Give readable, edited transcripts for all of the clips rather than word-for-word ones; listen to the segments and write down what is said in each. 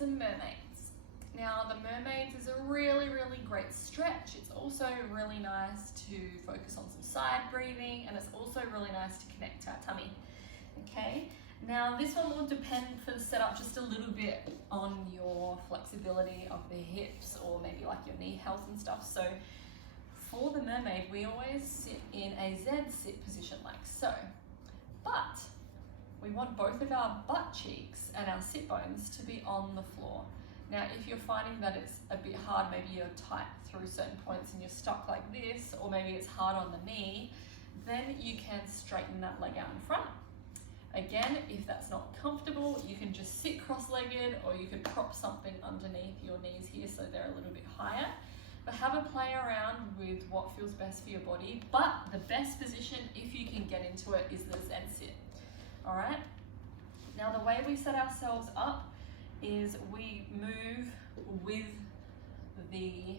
some mermaids. Now the mermaids is a really, really great stretch. It's also really nice to focus on some side breathing, and it's also really nice to connect to our tummy. Okay, now this one will depend for the setup just a little bit on your flexibility of the hips, or maybe like your knee health and stuff. So for the mermaid, we always sit in a Z sit position like so, but we want both of our butt cheeks and our sit bones to be on the floor. Now, if you're finding that it's a bit hard, maybe you're tight through certain points and you're stuck like this, or maybe it's hard on the knee, then you can straighten that leg out in front. Again, if that's not comfortable, you can just sit cross-legged, or you could prop something underneath your knees here so they're a little bit higher. But have a play around with what feels best for your body. But the best position, if you can get into it, is the Z sit. All right? Now, the way we set ourselves up is we move with the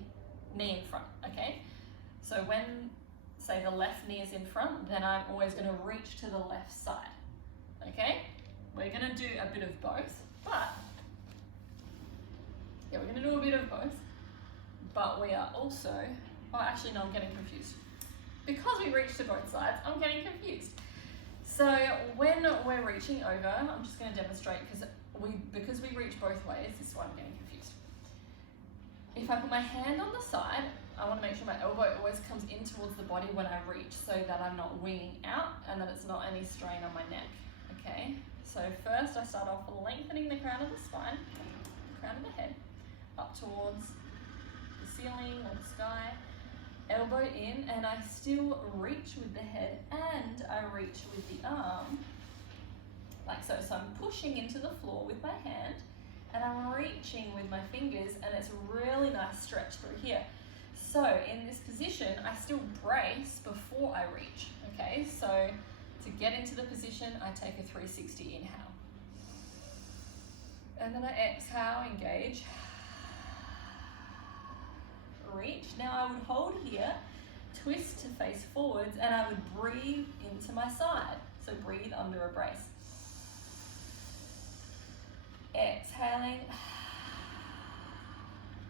knee in front, okay? So when, say, the left knee is in front, then I'm always going to reach to the left side, okay? We're going to do a bit of both, but, yeah, we're going to do a bit of both, but we are also, oh, actually, no, I'm getting confused. Because we reach to both sides, I'm getting confused. So when we're reaching over, I'm just going to demonstrate because we reach both ways. This is why I'm getting confused. If I put my hand on the side, I want to make sure my elbow always comes in towards the body when I reach, so that I'm not winging out and that it's not any strain on my neck. Okay, so first I start off lengthening the crown of the spine, the crown of the head, up towards the ceiling or the sky. Elbow in, and I still reach with the head and I reach with the arm, like so. So I'm pushing into the floor with my hand and I'm reaching with my fingers, and it's a really nice stretch through here. So in this position, I still brace before I reach, okay? So to get into the position, I take a 360 inhale. And then I exhale, engage. Reach. Now I would hold here, twist to face forwards, and I would breathe into my side. So breathe under a brace. Exhaling.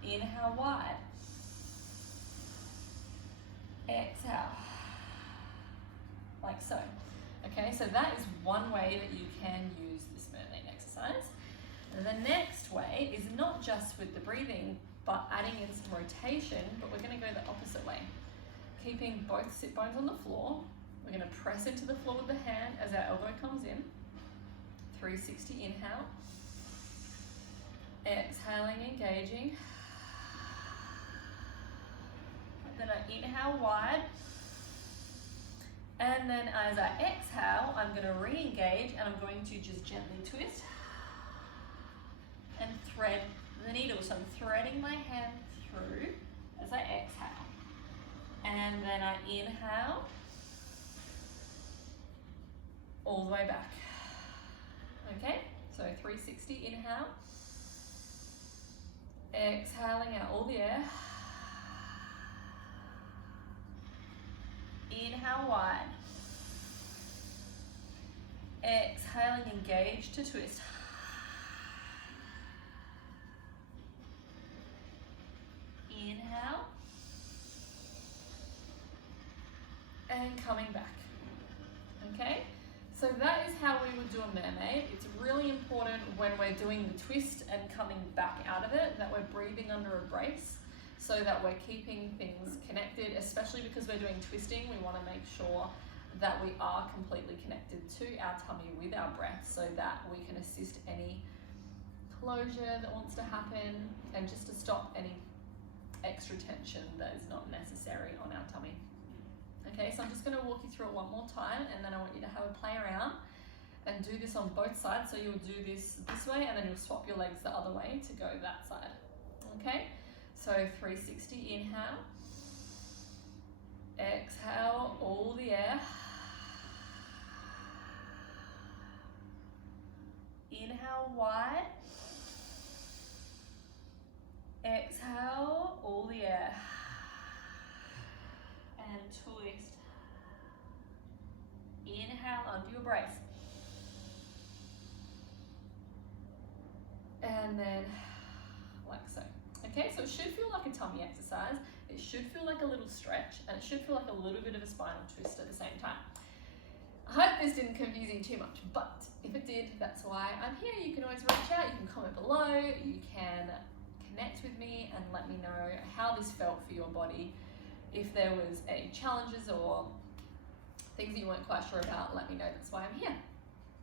Inhale wide. Exhale. Like so. Okay, so that is one way that you can use this mermaid exercise. And the next way is not just with the breathing, but adding in some rotation, but we're going to go the opposite way. Keeping both sit bones on the floor, we're going to press into the floor with the hand as our elbow comes in. 360 inhale. Exhaling, engaging. Then I inhale wide. And then as I exhale, I'm going to re-engage, and I'm going to just gently twist and thread the needle. So I'm threading my hand through as I exhale, and then I inhale all the way back. Okay, so 360 inhale, exhaling out all the air, inhale wide, exhaling, engage to twist. Inhale, and coming back. Okay, so that is how we would do a mermaid. It's really important when we're doing the twist and coming back out of it that we're breathing under a brace, so that we're keeping things connected, especially because we're doing twisting. We want to make sure that we are completely connected to our tummy with our breath, so that we can assist any closure that wants to happen, and just to stop any extra tension that is not necessary on our tummy. Okay, so I'm just going to walk you through it one more time, and then I want you to have a play around and do this on both sides. So you'll do this way, and then you'll swap your legs the other way to go that side. Okay, so 360 inhale, exhale all the air, inhale wide, exhale all the air, and twist. Inhale under your brace, and and then like so. Okay, so it should feel like a tummy exercise, it should feel like a little stretch, and it should feel like a little bit of a spinal twist at the same time. I hope this didn't confuse you too much, but if it did, that's why I'm here. You can always reach out, you can comment below, you can connect with me and let me know how this felt for your body. If there was any challenges or things that you weren't quite sure about, let me know. That's why I'm here.